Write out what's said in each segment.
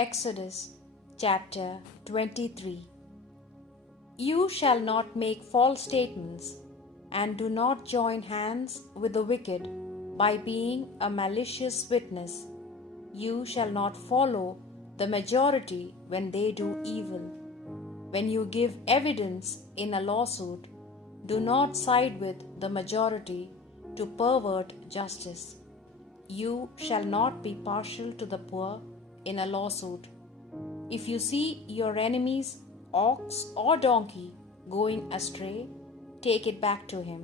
Exodus chapter 23. You shall not make false statements, and do not join hands with the wicked by being a malicious witness. You shall not follow the majority when they do evil. When you give evidence in a lawsuit, do not side with the majority to pervert justice. You shall not be partial to the poor in a lawsuit. If you see your enemy's ox or donkey going astray, take it back to him.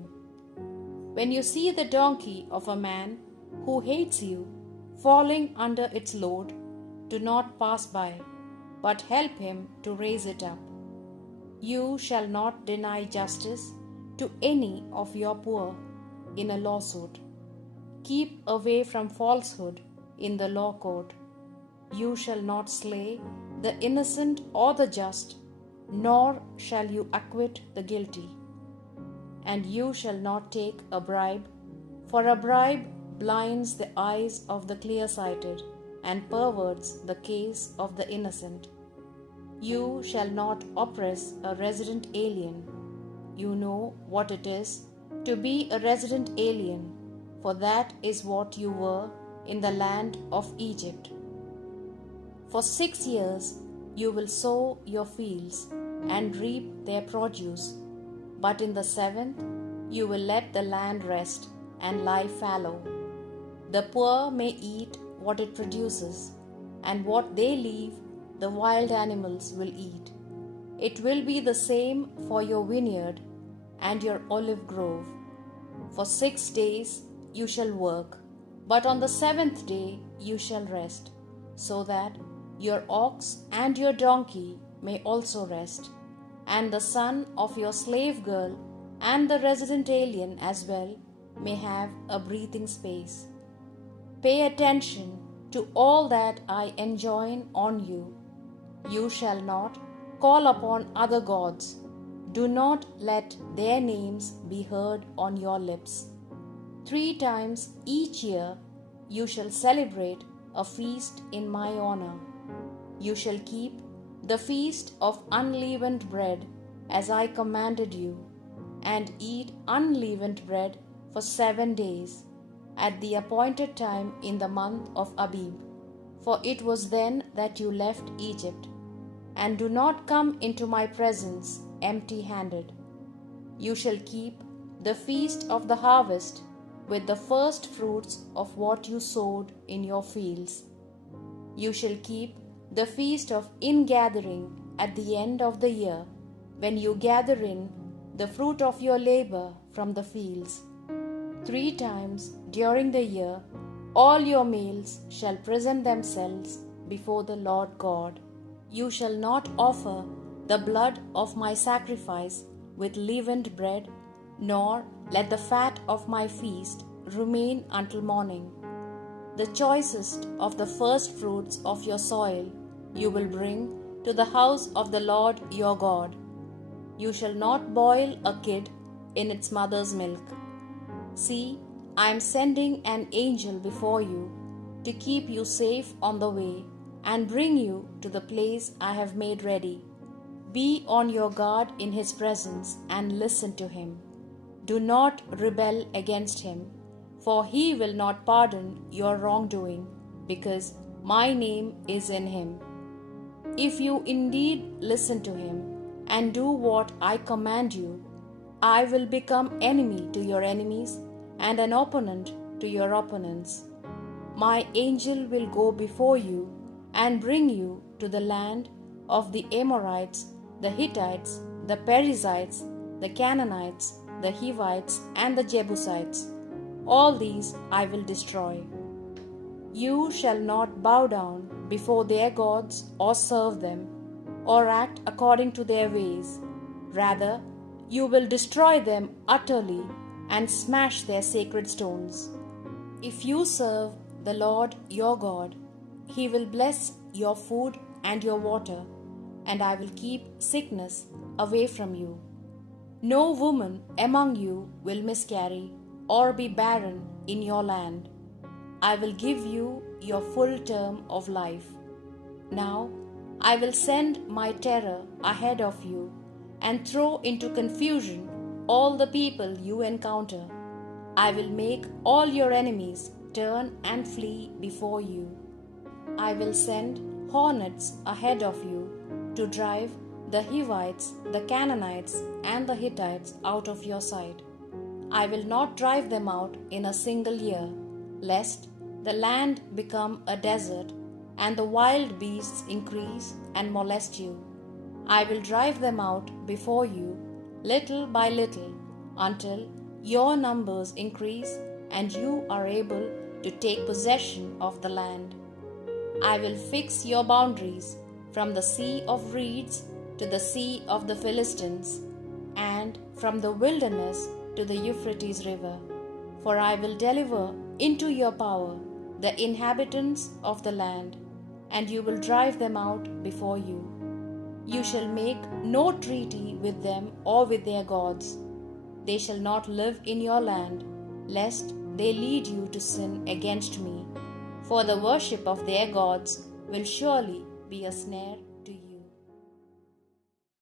When you see the donkey of a man who hates you falling under its load, do not pass by, but help him to raise it up. You shall not deny justice to any of your poor in a lawsuit. Keep away from falsehood in the law court. You shall not slay the innocent or the just, nor shall you acquit the guilty. And you shall not take a bribe, for a bribe blinds the eyes of the clear-sighted and perverts the case of the innocent. You shall not oppress a resident alien. You know what it is to be a resident alien, for that is what you were in the land of Egypt. For 6 years you will sow your fields and reap their produce, but in the 7th you will let the land rest and lie fallow. The poor may eat what it produces, and what they leave the wild animals will eat. It will be the same for your vineyard and your olive grove. For 6 days you shall work, but on the 7th day you shall rest, so that your ox and your donkey may also rest, and the son of your slave girl and the resident alien as well may have a breathing space. Pay attention to all that I enjoin on you. You shall not call upon other gods. Do not let their names be heard on your lips. 3 times each year you shall celebrate a feast in my honor. You shall keep the feast of unleavened bread as I commanded you, and eat unleavened bread for 7 days at the appointed time in the month of Abib, for it was then that you left Egypt. And do not come into my presence empty-handed. You shall keep the feast of the harvest with the first fruits of what you sowed in your fields. You shall keep the feast of ingathering at the end of the year, when you gather in the fruit of your labor from the fields. 3 times during the year all your males shall present themselves before the Lord God. You shall not offer the blood of my sacrifice with leavened bread, nor let the fat of my feast remain until morning. The choicest of the first fruits of your soil you will bring to the house of the Lord your God. You shall not boil a kid in its mother's milk. See, I am sending an angel before you to keep you safe on the way and bring you to the place I have made ready. Be on your guard in his presence and listen to him. Do not rebel against him, for he will not pardon your wrongdoing, because my name is in him. If you indeed listen to him and do what I command you, I will become enemy to your enemies and an opponent to your opponents. My angel will go before you and bring you to the land of the Amorites, the Hittites, the Perizzites, the Canaanites, the Hivites, and the Jebusites. All these I will destroy. You shall not bow down before their gods or serve them, or act according to their ways. Rather, you will destroy them utterly and smash their sacred stones. If you serve the Lord your God, he will bless your food and your water, and I will keep sickness away from you. No woman among you will miscarry or be barren in your land. I will give you your full term of life. Now I will send my terror ahead of you and throw into confusion all the people you encounter. I will make all your enemies turn and flee before you. I will send hornets ahead of you to drive the Hivites, the Canaanites, and the Hittites out of your sight. I will not drive them out in a single year, lest the land become a desert and the wild beasts increase and molest you. I will drive them out before you, little by little, until your numbers increase and you are able to take possession of the land. I will fix your boundaries from the Sea of Reeds to the Sea of the Philistines, and from the wilderness to the Euphrates River. For I will deliver into your power the inhabitants of the land, and you will drive them out before you. You shall make no treaty with them or with their gods. They shall not live in your land, lest they lead you to sin against me. For the worship of their gods will surely be a snare